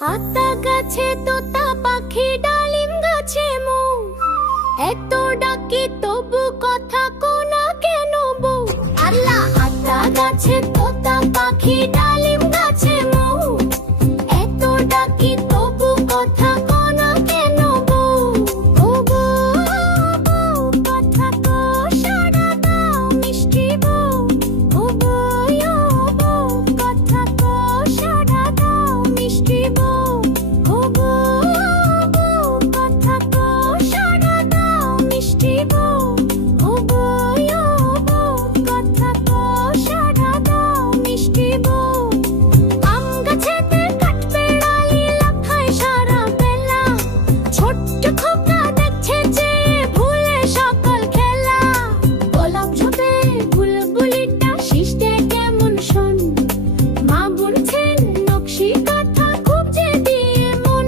আতা গাছে তোতা পাখি, ডালিম গাছে মৌ, এত ডাকি তবু কথা কোনা কেন বউ? আল্লাহ! আতা গাছে তোতা পাখি, ডালিম গাছে মৌ, এত ডাকি তবু কথা কোনা কেন বউ? ও বউ, কথা কো সাড়া দাও মিষ্টি বউ। ও বউ, কথা কো সাড়া দাও মিষ্টি বউ। ও বউ, কথা কো সাড়া দাও মিষ্টি বউ। ও বউ, কথা কো সাড়া দাও মিষ্টি বউ। আম গাছেতে কাঠবেড়ালি লাফায় সারা বেলা, ছোট্ট খোকা দেখছে চেয়ে ভুলে সকল খেলা। গোলাপ ঝোপে বুলবুলিটা শিশতে কেমন শোন, মা বলছেন নকশি কাঁথা খুব যে দিয়ে মন।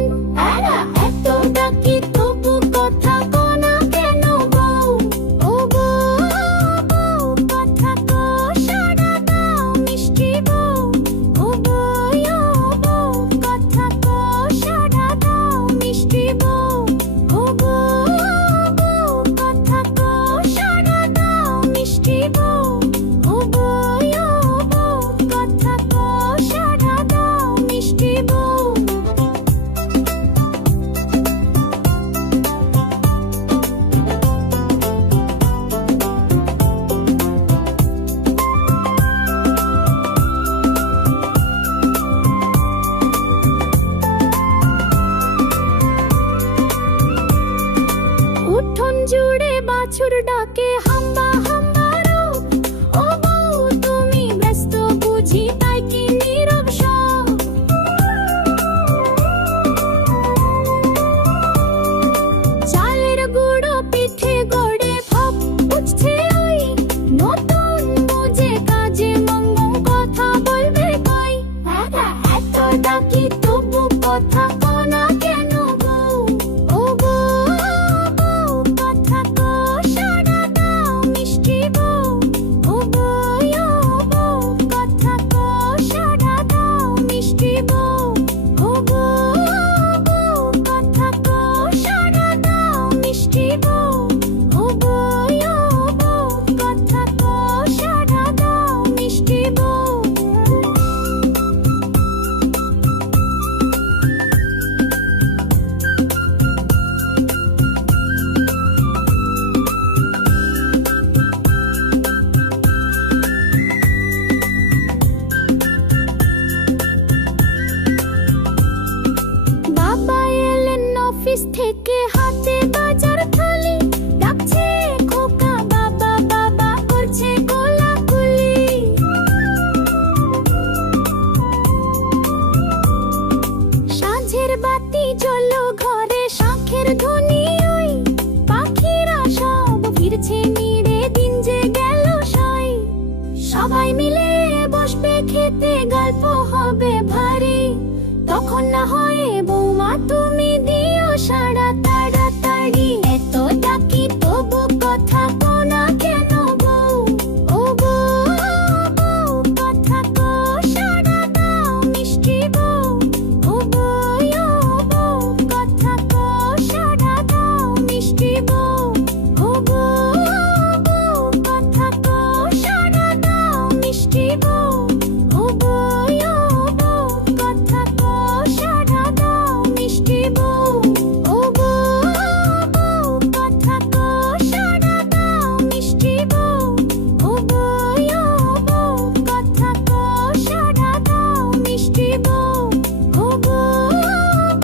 এত ডাকি তবু কথা কোনা কেন বউ? ও বউ, কথা কো সাড়া দাও মিষ্টি বউ। ও বউ, কথা কো সাড়া দাও মিষ্টি বউ। ও বউ, কথা কো সাড়া দাও মিষ্টি বউ। ও বউ, কথা কো সাড়া দাও মিষ্টি বউ। উঠোন জুড়ে বাছুর ডাকে হাম্বা হাম্বা রব। ও বউ, তুমি ব্যস্ত বুঝি তাই কি নীরব সব? চালের গুঁড়ো পিঠে গড়ে ভাব বুঝছে ওই, নতুন বুঝে কাজে মঙ্গল কথা বলবে কই? এত ডাকি তবু কথা কোনা কেন বউ? ও বউ, কথা কো সাড়া দাও মিষ্টি বউ। ও বউ, কথা কো সাড়া দাও মিষ্টি বউ। ও বউ, কথা কো সাড়া দাও মিষ্টি বউ। ও বউ, কথা কো সাড়া দাও মিষ্টি বউ। বাবা এলেন অফিস থেকে।